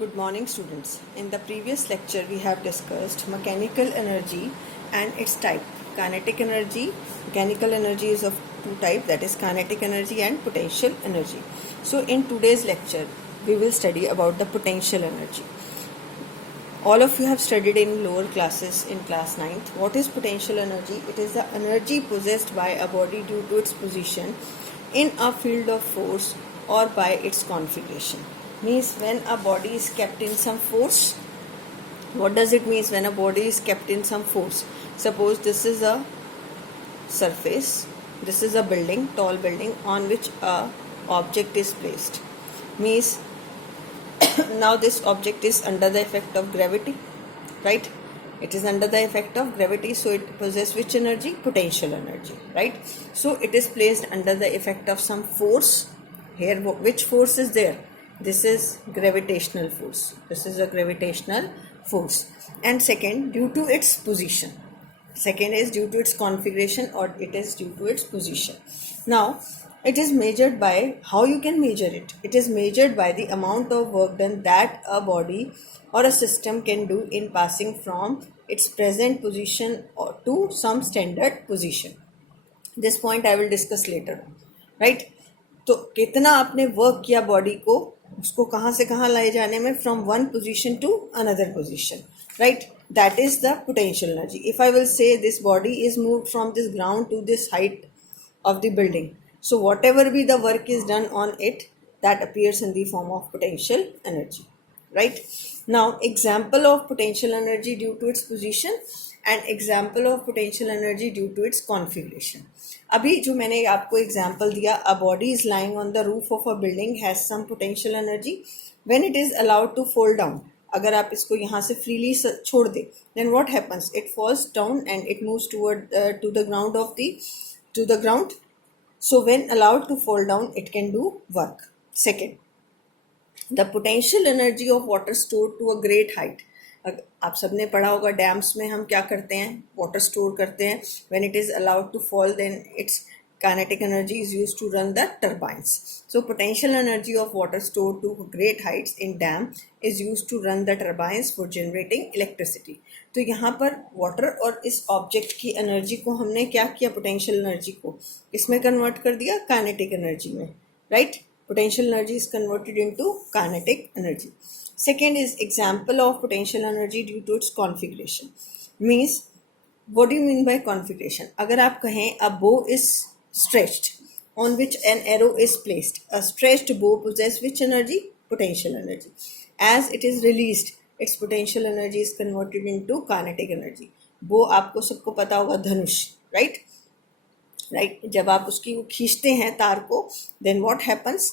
Good morning, students. In the previous lecture, we have discussed mechanical energy and its type. Kinetic energy, mechanical energy is of two types, that is kinetic energy and potential energy. So in today's lecture, we will study about the potential energy. All of you have studied in lower classes in class 9th. What is potential energy? It is the energy possessed by a body due to its position in a field of force or by its configuration. Means when a body is kept in some force. What does it mean when a body is kept in some force? Suppose this is a surface, this is a building, tall building on which a object is placed. Means now this object is under the effect of gravity, right? It is under the effect of gravity, so it possesses which energy? Potential energy, right? So it is placed under the effect of some force. Here which force is there? This is gravitational force. This is a gravitational force. And second, due to its position. Second is due to its configuration, or it is due to its position. Now it is measured by, how you can measure it? It is measured by the amount of work done that a body or a system can do in passing from its present position to some standard position. This point I will discuss later, right? तो कितना आपने work किया body को, उसको कहाँ से कहाँ लाए जाने में, from one position to another position, right? That is the potential energy. If I will say this body is moved from this ground to this height of the building, so whatever be the work is done on it, that appears in the form of potential energy, right? Now example of potential energy due to its position and example of potential energy due to its configuration. अभी जो मैंने आपको example दिया, a body is lying on the roof of a building has some potential energy when it is allowed to fold down. अगर आप इसको यहाँ से फ्रीली छोड़ दे, then what happens? It falls down and it moves toward to the ground of the to the ground. So when allowed to fall down, it can do work. Second, the potential energy of water stored to a great height. आप सबने पढ़ा होगा dams में हम क्या करते हैं, water store करते हैं. when it is allowed to fall, then its kinetic energy is used to run the turbines. So potential energy of water stored to great heights in dam is used to run the turbines for generating electricity. तो यहाँ पर water और इस object की energy को हमने क्या किया, पोटेंशियल एनर्जी को इसमें कन्वर्ट कर दिया काइनेटिक एनर्जी में, right? Potential energy is converted into kinetic energy. Second is example of potential energy due to its configuration. Means what do you mean by configuration? अगर आप कहें a bow is stretched on which an arrow is placed, a stretched bow possesses which energy? Potential energy. As it is released, its potential energy is converted into kinetic energy. bow आपको सबको पता होगा, धनुष, right? Right, जब आप उसकी खींचते हैं तार को, then what happens?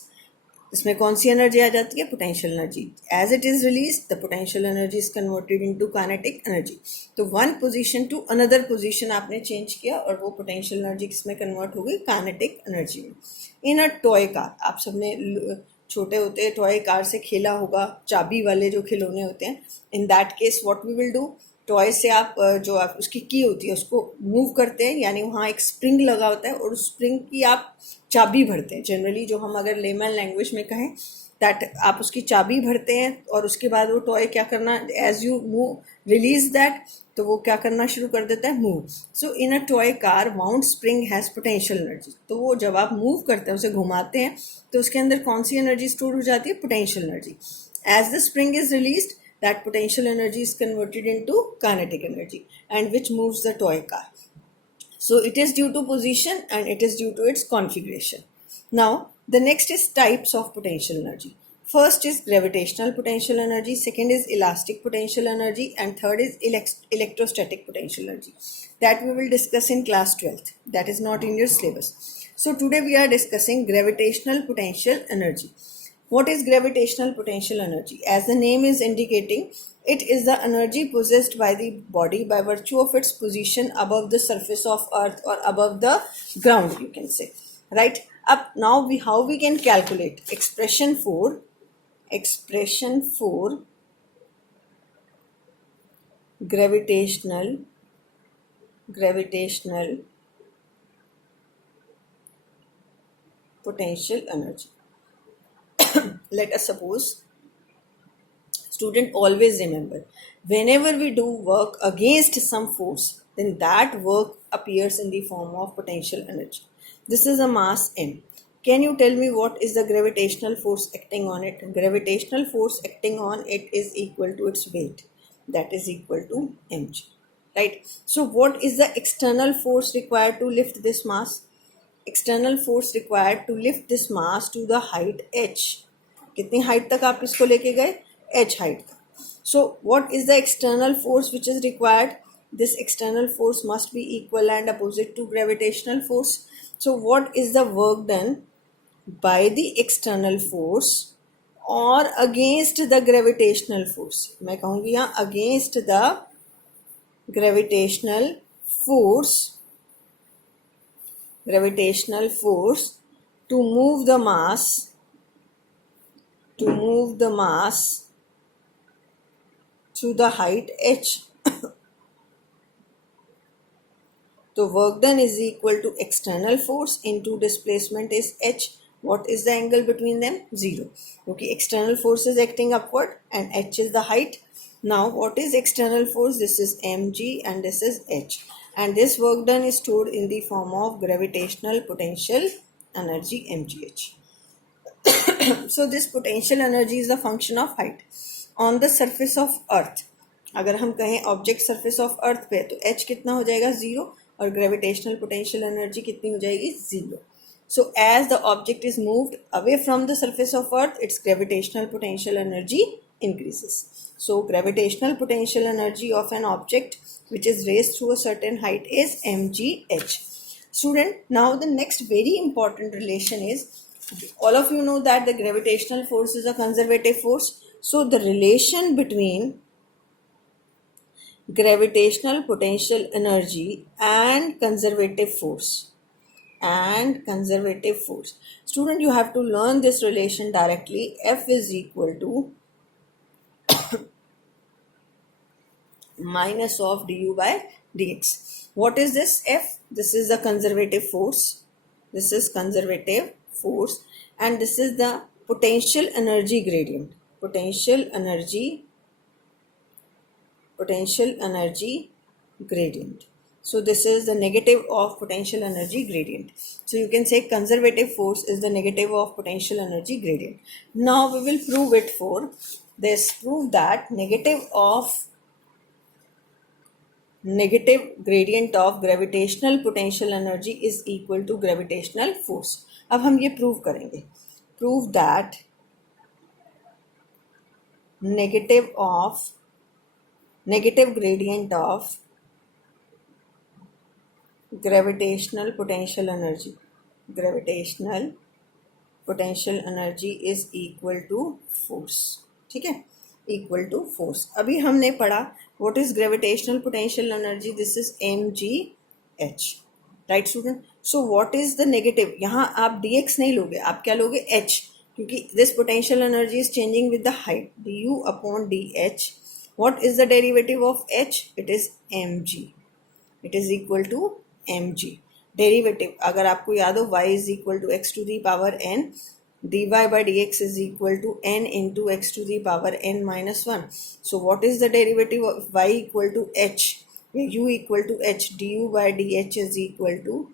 इसमें कौन सी एनर्जी आ जाती है? Potential energy. As it is release, the potential energy is converted into kinetic energy. तो one position to another position आपने चेंज किया और वो पोटेंशियल एनर्जी किसमें कन्वर्ट हो गई? काइनेटिक एनर्जी में. इन अ टॉय कार, आप सबने छोटे होते टॉय कार से खेला होगा, चाबी वाले जो खिलौने होते हैं. In that case what we will do, toy से आप जो आप उसकी की होती है उसको मूव करते हैं, यानी वहाँ एक स्प्रिंग लगा होता है और उस स्प्रिंग की आप चाबी भरते हैं. जनरली जो हम अगर लेमन लैंग्वेज में कहें, दैट आप उसकी चाबी भरते हैं और उसके बाद वो टॉय क्या करना, as you move release that, तो वो क्या करना शुरू कर देता है? Move. So in a toy car wound spring has potential energy. तो वो जब आप मूव करते हैं, उसे घुमाते हैं, तो उसके अंदर कौन सी एनर्जी स्टोर हो जाती है? Potential energy. As the spring is released, that potential energy is converted into kinetic energy, and which moves the toy car. So it is due to position and it is due to its configuration. Now the next is types of potential energy. First is gravitational potential energy, second is elastic potential energy, and third is electrostatic potential energy. That we will discuss in class 12th. That is not in your syllabus. So today we are discussing gravitational potential energy. What is gravitational potential energy? As the name is indicating, it is the energy possessed by the body by virtue of its position above the surface of earth or above the ground, you can say, right? Up now how we can calculate expression for gravitational potential energy. Let us suppose Student, always remember, whenever we do work against some force, then that work appears in the form of potential energy. This is a mass M. Can you tell me what is the gravitational force acting on it? Gravitational force acting on it is equal to its weight. That is equal to mg. Right? So what is the external force required to lift this mass? External force required to lift this mass to the height h. कितनी height तक आप इसको लेके गए? H height तक. So what is the external force which is required? This external force must be equal and opposite to gravitational force. So what is the work done by the external force or against the gravitational force? मैं कहूँगी यहाँ against the gravitational force to move the mass to the height h. So work done is equal to external force into displacement is h. What is the angle between them? 0. Okay, external force is acting upward and h is the height. Now what is external force? This is mg and this is h. And this work done is stored in the form of gravitational potential energy mgh. So this potential energy is the function of height. On the surface of earth, अगर हम कहें object surface of earth पे तो h कितना हो जाएगा? 0. और gravitational potential energy कितनी हो जाएगी? 0. So as the object is moved away from the surface of earth, its gravitational potential energy increases. So gravitational potential energy of an object which is raised through a certain height is mgh. Student, now the next very important relation is, all of you know that the gravitational force is a conservative force. So the relation between gravitational potential energy and conservative force. Student, you have to learn this relation directly. F is equal to minus of du by dx. What is this F? This is the conservative force. This is conservative force and this is the potential energy gradient. Potential energy gradient. So this is the negative of potential energy gradient. So you can say conservative force is the negative of potential energy gradient. Now we will prove it for this. Prove that negative gradient of gravitational potential energy is equal to gravitational force. अब हम ये prove करेंगे. Prove that negative gradient of gravitational potential energy is equal to force. ठीक है, equal to force. अभी हमने पढ़ा what is gravitational potential energy? This is mgh. Right student? So what is the negative? यहाँ आप dx नहीं लोगे, आप क्या लोगे? h, क्योंकि this potential energy is changing with the height. du upon dh. What is the derivative of h? It is mg. It is equal to mg. Derivative, अगर आपको याद हो, y is equal to x to the power n, dy by dx is equal to n into x to the power n minus 1. So what is the derivative of y equal to h? U equal to h, du by dh is equal to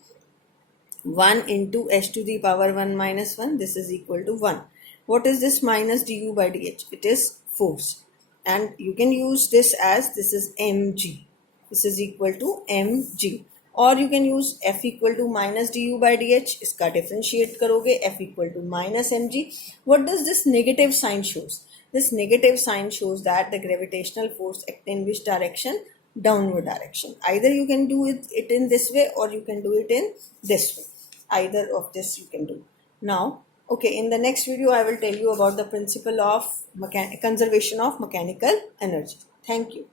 1 into h to the power 1 minus 1. This is equal to 1. What is this minus du by dh? It is force. And you can use this as, this is mg. This is equal to mg. Or you can use f equal to minus du by dh. इसका differentiate करोगे, f equal to minus mg. What does this negative sign shows? This negative sign shows that the gravitational force acts in which direction? Downward direction. Either you can do it in this way or you can do it in this way. Either of this you can do. Now, okay, in the next video I will tell you about the principle of conservation of mechanical energy. Thank you.